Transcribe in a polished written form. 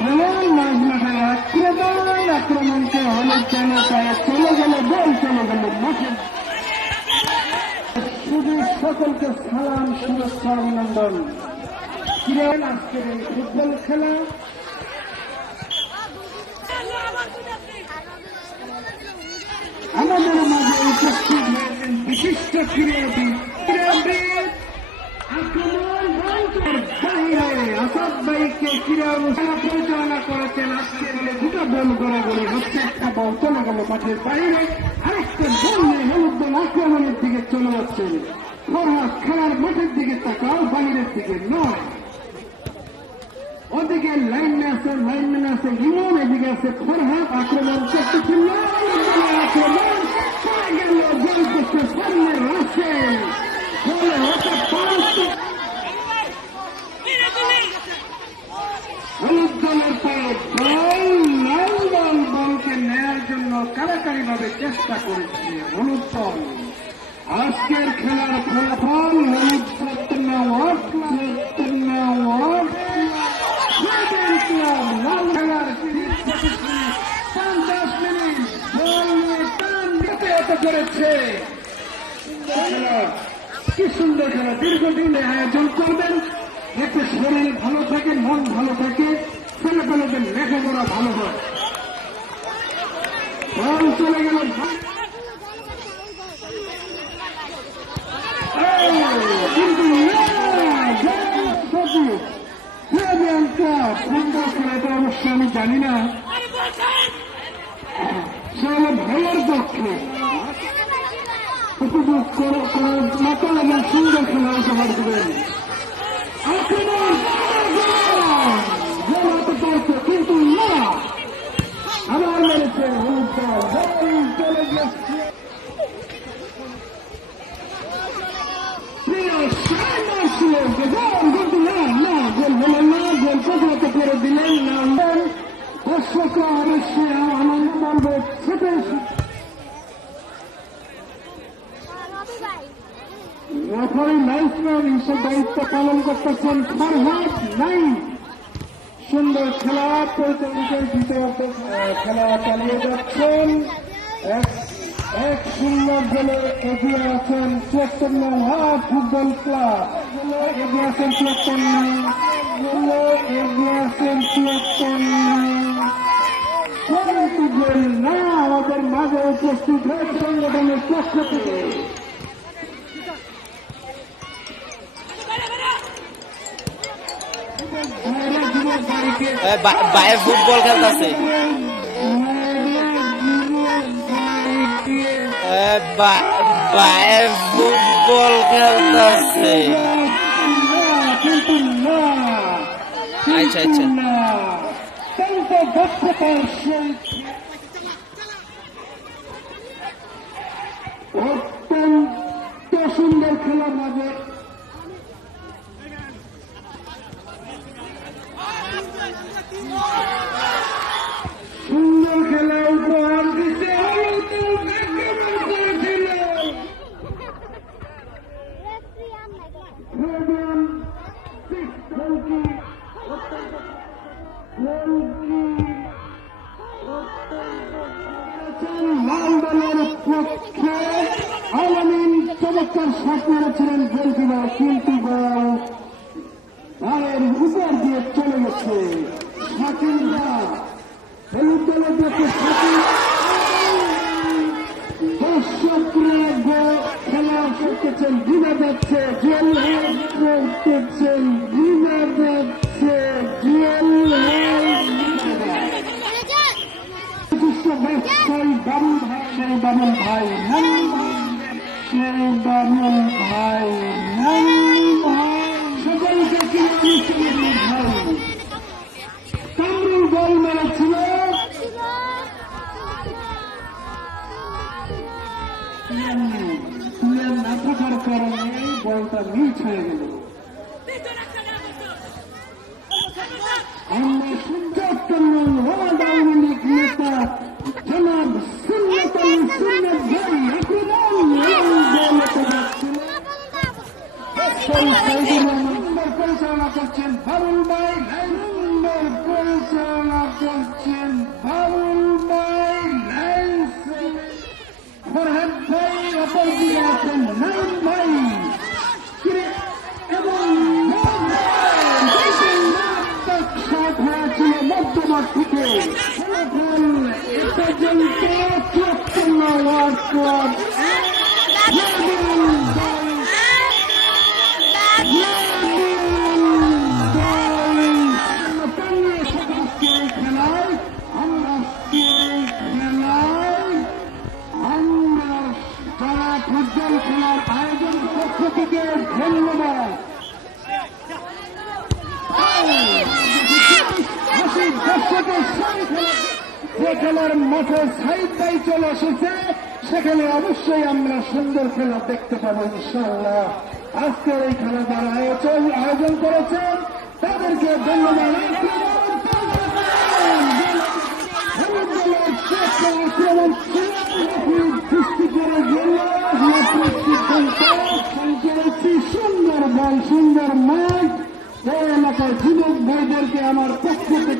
খেলার মাঝ মাঠে আক্রমণকে হলুদ জনতায় চলে গেল বল, চলে গেল মাঠে। শুধু সকলকে সালাম, শুভেচ্ছা, অভিনন্দন। কিরণ আজকের এই ফুটবল খেলা আমাদের মাঝে উপস্থিত হয়েছেন বিশিষ্ট ক্রীড়াবিদ আসাদ ভাইকে ক্রীড়া অনুষ্ঠান পরিচালনা করেছেন। আজকে বলে দুটো বল গড়াগড়ি হচ্ছে, একটা বল চলে গেল মাঠের বাইরে, আরেকটা বল নিয়ে হলুদ দল আক্রমণের দিকে চলে যাচ্ছেন। ফরহাদ খেলার মাঠের দিকে তাকাও, বাইরের দিকে নয়। ওদিকে লাইনম্যান আছে ইমন, এদিকে আছে ফরহাদ, আক্রমণ করতেছিল, আক্রমণ গেল গোল করতে সামনে রাসেল। হলুদ দলের পরে লাল দল বলকে নেয়ার জন্য কারাকারি ভাবে চেষ্টা করেছে হলুদ দল। আজকের খেলার ফলাফল হলুদ 57 লাল খেলার 50 মিনিট বল নিয়ে টান দিতে এত করেছে। কি সুন্দর খেলা, দীর্ঘদিন আয়োজন করবেন, এতে শরীর ভালো থাকে, মন ভালো থাকে, ছেলেপেলেদের লেখাপড়া ভালো হয়। বল চলে গেল, কিন্তু সুন্দর খেলাটা অবশ্য আমি জানি না, সে হলো ভাইয়ের পক্ষে উপভোগ করার মতো এবং সুন্দর খেলা উপহার দেবেন। কিন্তু না, আবার মেরেছে হলুদ দল, চলে গেছে কিন্তু না, গোল হলেন না, গোল প্রতিহত করে দিলেন না। দর্শকরা অবশ্যই আনন্দ বলবে, সেটাই রেফারি লাইসম্যান হিসেবে দায়িত্ব পালন করতেছেন ফরহাদ নাই। সুন্দর খেলা পরিচালিত, দ্বিতীয় খেলা চালিয়ে যাচ্ছেন। 1-0 গোলে এগিয়ে আছেন 74 নং ফুটবল ক্লাব, এগিয়ে আছেন 74 গোল না। আমাদের মাঝে উপস্থিত হয়েছে সংগঠনের পক্ষ থেকে বাইরে ফুটবল খেলতেছে, বাইরে ফুটবল খেলতেছে। আচ্ছা আচ্ছা, অত্যন্ত সুন্দর খেলার মাঝে সুন্দর খেলা উপহার দিতে লাল দলের পক্ষে আলামিন চমৎকার শট মেরেছিলেন গোলকিপার, কিন্তু বল ভাইয়ের উপর দিয়ে চলে গেছে। শাকিলরা হলুদ দলের পক্ষে দর্শকরা খেলা করতেছেন, ভিজা যাচ্ছে, জল করতেছেন, ভিজা যাচ্ছে, জল বামুন ভাই সকলকে কামরুল গোল মেরেছিল, না থাকার কারণে বলটা মিস হয়ে গেল। আমরা সুন্দর ওয়ার্ড আওয়ামী লীগ নেতা জনাব পরিচালনা করছেন বাবুল ভাই, পরিচালনা চলছেন বাবুল ভাই লাইন্স, ফরহাদ ভাই অপর দিকে আছেন নাইম ভাই এবং শট হয়েছিল মধ্যমাঠ থেকে। ফলাফল এ পর্যন্ত ৭৪ ওয়ার্ড ক্লাব খেলায় আমরা যারা ফুটবল খেলার আয়োজন পক্ষ থেকে ধন্যবাদ। যে খেলার মাঠে সাইড বাই চলে এসেছে সেখানে অবশ্যই আমরা সুন্দর খেলা দেখতে পাবো ইনশাআল্লাহ। আজকের এই খেলা যারা আয়োজন করেছেন তাদেরকে ধন্যবাদ। আক্রমণ সৃষ্টি করে সুন্দর বল, সুন্দর মাঠ। এই এলাকার যুবক ভাইদেরকে আমার পক্ষ থেকে